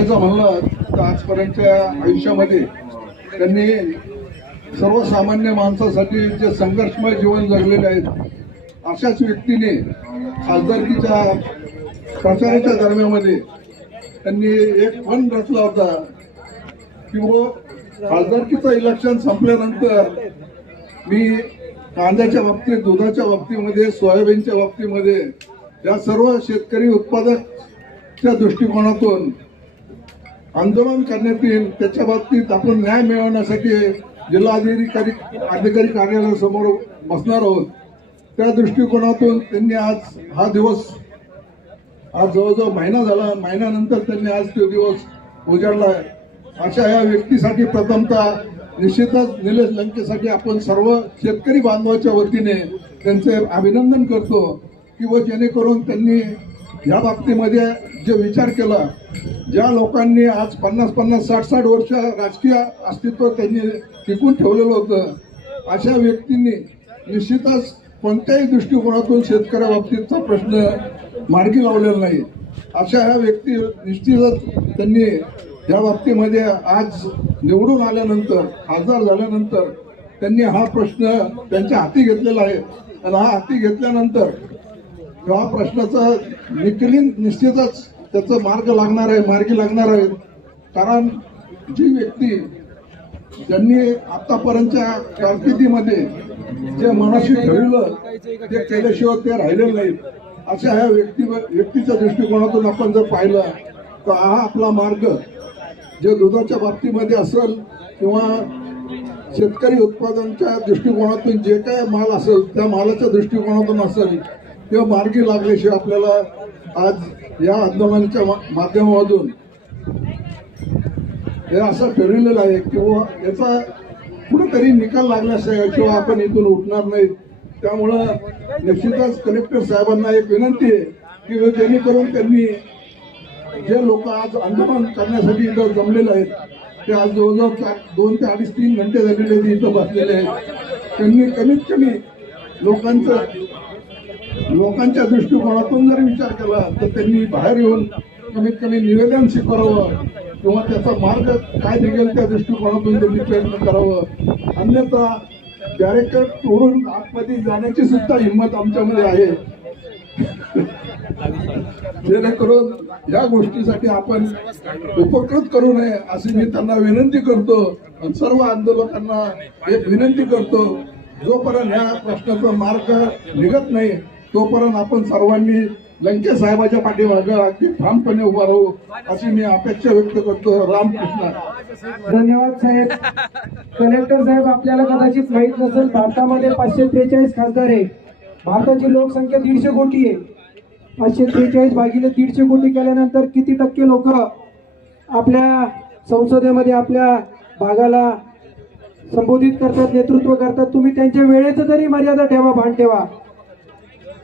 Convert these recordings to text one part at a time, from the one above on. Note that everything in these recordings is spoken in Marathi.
सांगायचं म्हणलं तर आजपर्यंतच्या आयुष्यामध्ये त्यांनी सर्वसामान्य माणसासाठी जे संघर्षमय जीवन जगलेले आहेत अशाच व्यक्तीने खासदारकीच्या प्रचाराच्या दरम्यामध्ये त्यांनी एक पण रचला होता की व खासदारकीचं इलेक्शन संपल्यानंतर मी कांद्याच्या बाबतीत दुधाच्या बाबतीमध्ये सोयाबीनच्या बाबतीमध्ये या सर्व शेतकरी उत्पादकच्या दृष्टिकोनातून आंदोलन करण्यात येईल त्याच्या बाबतीत आपण न्याय मिळवण्यासाठी जिल्हाधिकारी अधिकारी कार्यालयासमोर बसणार आहोत. त्या दृष्टिकोनातून त्यांनी आज हा दिवस आज जवळजवळ महिना झाला महिन्यानंतर त्यांनी आज तो दिवस उजाडला आहे. अशा या व्यक्तीसाठी प्रथमतः निश्चितच निलेश लंकेसाठी आपण सर्व शेतकरी बांधवाच्या वतीने त्यांचे अभिनंदन करतो की व जेणेकरून त्यांनी या बाबतीमध्ये जे विचार केला ज्या लोकांनी आज पन्नास पन्नास साठ साठ वर्ष राजकीय अस्तित्व त्यांनी टिकून ठेवलेलं होतं अशा व्यक्तींनी निश्चितच कोणत्याही दृष्टिकोनातून शेतकऱ्याबाबतीचा प्रश्न मार्गी लावलेला नाही. अशा ह्या व्यक्ती निश्चितच त्यांनी या बाबतीमध्ये आज निवडून आल्यानंतर खासदार झाल्यानंतर त्यांनी हा प्रश्न त्यांच्या हाती घेतलेला आहे. आणि हा हाती घेतल्यानंतर या प्रश्नाचं निकलीन निश्चितच त्याचं मार्ग लागणार आहे मार्गी लागणार आहे. कारण जी व्यक्ती ज्यांनी आतापर्यंतच्या कारकिर्दीमध्ये जे मनाशी ठरवलं ते केल्याशिवाय ते राहिलेलं नाहीत अशा ह्या व्यक्ती व्यक्तीच्या दृष्टिकोनातून आपण जर पाहिलं तर हा आपला मार्ग जे दुधाच्या बाबतीमध्ये असेल किंवा शेतकरी उत्पादनाच्या दृष्टिकोनातून जे काय माल असेल त्या मालाच्या दृष्टिकोनातून असेल किंवा मार्गी लागल्याशिवाय आपल्याला आज या आंदोलनाच्या मा- माध्यमामधून हे असं ठरवलेलं आहे किंवा याचा कुठेतरी निकाल लागल्याशिवाय आपण इथून उठणार नाहीत त्यामुळं निश्चितच कलेक्टर साहेबांना एक विनंती आहे की जेणेकरून त्यांनी जे लोक आज आंदोलन करण्यासाठी इथं जमलेले आहेत ते आज जवळजवळ चार दोन ते अडीच तीन घंटे झालेले इथं बसलेले आहेत. त्यांनी कमीत कमी लोकांचं लोकांच्या दृष्टिकोनातून जर विचार केला तर त्यांनी बाहेर येऊन कमीत कमी निवेदन स्वीकारावं किंवा त्याचा मार्ग काय निघेल त्या दृष्टिकोनातून त्यांनी प्रयत्न करावं. अन्यथा बॅरिकेड तोडून आतमध्ये जाण्याची सुद्धा हिंमत आमच्यामध्ये आहे. जेणेकरून या गोष्टीसाठी आपण उपकृत करू नये अशी मी त्यांना विनंती करतो. सर्व आंदोलकांना एक विनंती करतो जोपर्यंत ह्या प्रश्नाचा मार्ग निघत नाही तोपर्यंत आपण सर्वांनी लंके साहेबाच्या पाठीमागे अगदी ठामपणे उभा राहू अशी मी अपेक्षा व्यक्त करतो रामकृष्ण. धन्यवाद साहेब. कलेक्टर साहेब आपल्याला कदाचित माहीत नसेल भारतामध्ये पाचशे त्रेचाळीस खासदार आहे भारताची लोकसंख्या दीडशे कोटी आहे. पाचशे त्रेचाळीस भागिले दीडशे कोटी केल्यानंतर किती टक्के लोक आपल्या संसदेमध्ये आपल्या भागाला संबोधित करतात नेतृत्व करतात? तुम्ही त्यांच्या वेळेचं तरी मर्यादा ठेवा भान ठेवा.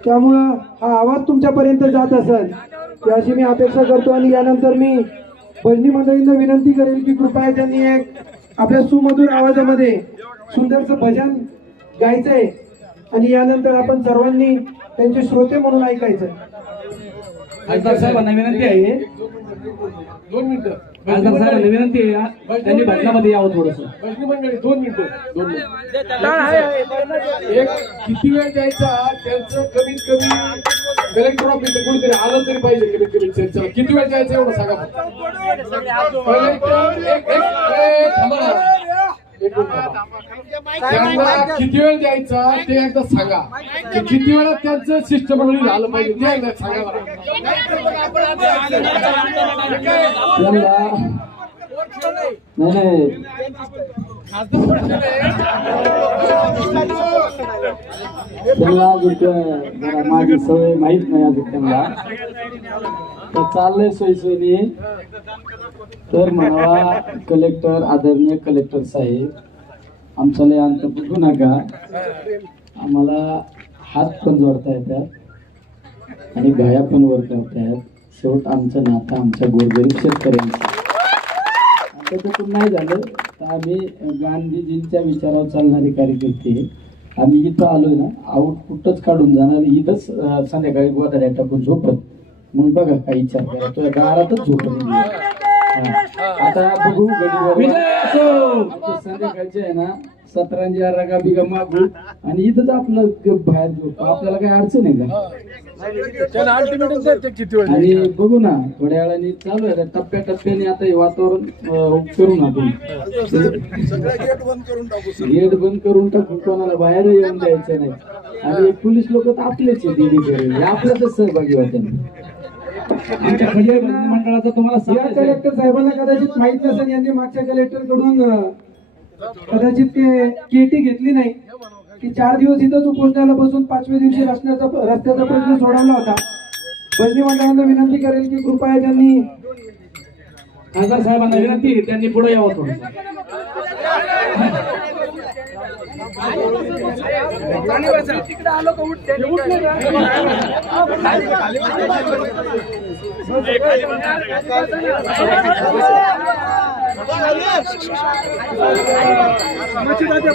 त्यामुळं हा आवाज तुमच्यापर्यंत जात असेल. ही अशी मी अपेक्षा करतो आणि यानंतर मी भजनी मंडळींना विनंती करेल की कृपया त्यांनी एक आपल्या सुमधुर आवाजामध्ये सुंदरचं भजन गायचंय. आणि यानंतर आपण सर्वांनी त्यांचे श्रोते म्हणून ऐकायचं. साहेबांना विनंती आहे. दोन मिनिटं. खासदार साहेबांना विनंती आहे त्यांनी भाषणामध्ये यावं थोडस. दोन मिनिटं दोन मिनिटं. एक किती वेळ द्यायचा? त्यांचं कमीत कमी कलेक्टर ऑफिस कुणीतरी आलं तरी पाहिजे कमीत कमी चर्चेला किती वेळ द्यायचं एवढं सांगा. कलेक्टर एक- एक- थांबा. त्यांना किती वेळ द्यायचा ते एकदा सांगा. ते किती वेळात त्यांचं शिष्टमंडळी झालं पाहिजे ते एकदा सांगा त्यांना अजून माझी सवय माहीत नाही अजून त्यांना तर चाललंय सोयी सोयीने तर म्हणावा कलेक्टर आदरणीय कलेक्टर साहेब आमचा लय अंत बघू नका. आम्हाला हात पण जोडता येतात आणि गाया पण वर करतायत शेवट आमचं नातं आमच्या गोरगरीब शेतकऱ्यांचं. आता त्यातून नाही झालं तर आम्ही गांधीजींच्या विचारावर चालणारे कार्यकर्ते आम्ही इथं आलोय ना आऊट कुठंच काढून जाणार इथंच संध्याकाळी गोदाड्या टाकून झोपत. मग बघा काही विचार करा. तुझ्या दारातच झोपत आता बघू गडी संध्याकाळचे आहे ना सतरांजी रगा बिगा मागू आणि इथंच आपलं बाहेर झोप आपल्याला काही अडचण आहे का आणि बघू ना थोड्या वेळाने चालू आहे टप्प्या टप्प्याने आता हे वातावरण करू ना आपण गेट बंद करून टाकू कोणाला बाहेर येऊन द्यायचं नाही. आणि पोलीस लोक तर आपलेच आहे दिल्लीकडे हे आपल्यातच सहभागी होते आमच्या मंडळाचा तुम्हाला या. कलेक्टर साहेबांना कदाचित माहीत नसेल यांनी मागच्या कलेक्टरकडून कदाचित ते केटी घेतली नाही. की चार दिवस इथंच उपोषणाला बसून पाचव्या दिवशी रस्त्याचा रस्त्याचा प्रश्न सोडवला होता. भजनी मंडळांना विनंती करेल की कृपया त्यांनी खासदार साहेबांना विनंती त्यांनी पुढे यावं थोडं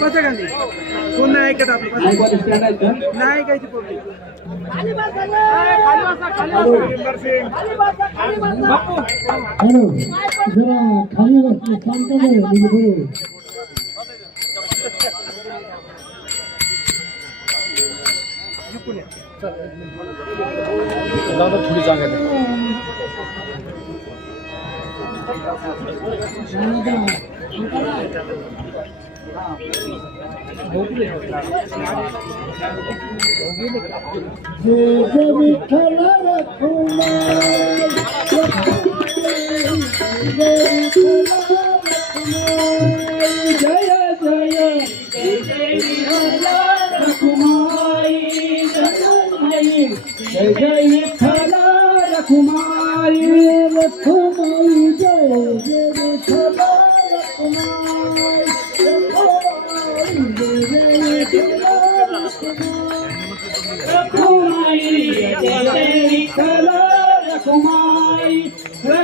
कोण नाही ऐकत आपलं ऐकवाले स्टँड आहेत का? नाही ऐकायची पोरगी. हॅलो जरा खाली बसले शांत 나도 둘이 자게 돼. 대접이 가라라구만 रखुमाई रखुमाई जय जय विठ्ठल रखुमाई रखुमाई जय जय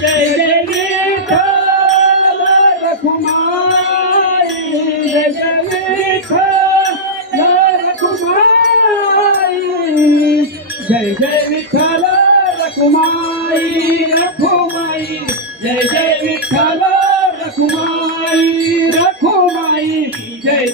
जय जय विठ्ठल रखुमाई जय जय विठ्ठल रखुमाई जय जय विठ्ठल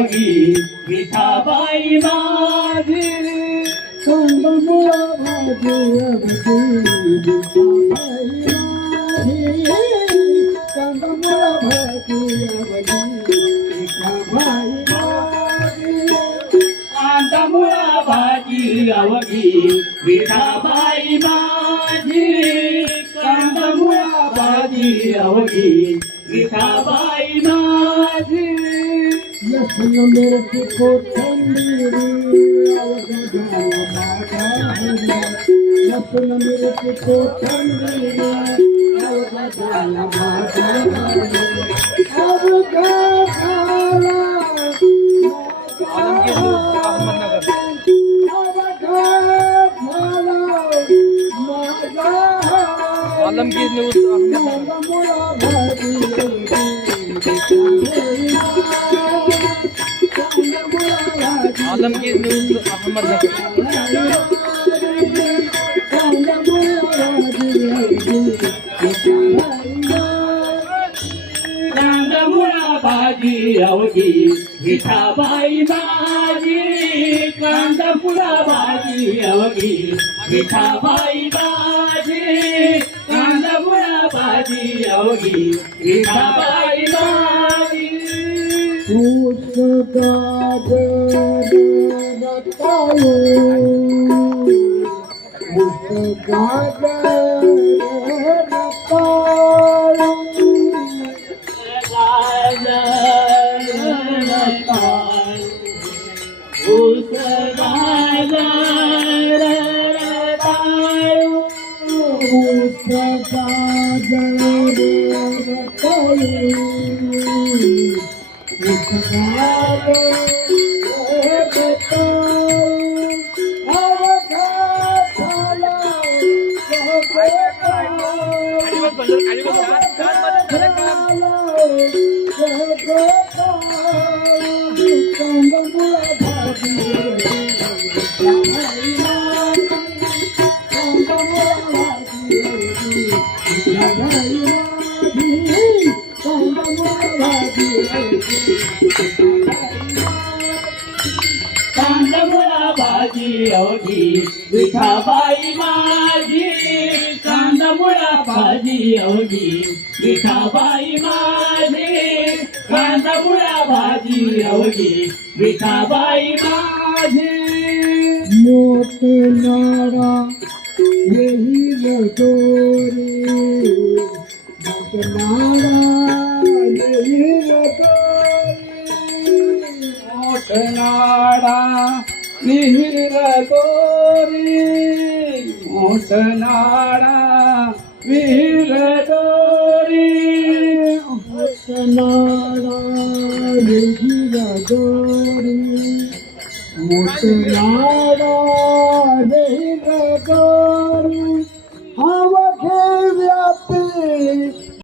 भाजी विठाबाई माझी कांदामुळा भाजी अवधी विठाबाई माझी कांदामुळा भाजी अवधी विठाबाई माझी कांदमुळा भाजी अवघी विठाबाई माझी कांदमुळा भाजी अवघी विठाबाई माझी लसूण मिरची कोथिंबीर अवघडा माझा हरी. लसूण मिरची कोथिंबीर अवघडा माझा हरी. अवघा झाला अवघा झाला माझा Hari. Alamgir news Ahmednagar. Alamgir news Ahmednagar भाजी अवघी विठाबाई माझी कांदा भाजी अवघी मिठाबाई भाजी अवघी कांदा अवघी मिठाबाई माझी कांदा मुळा भाजी अवघी मिठाबाई माझी. मोठे नारा येईल दोरे मोठे नारा येईल मोठनाडा विहीर दोरी मोठनाडा विहीर दोरी नारा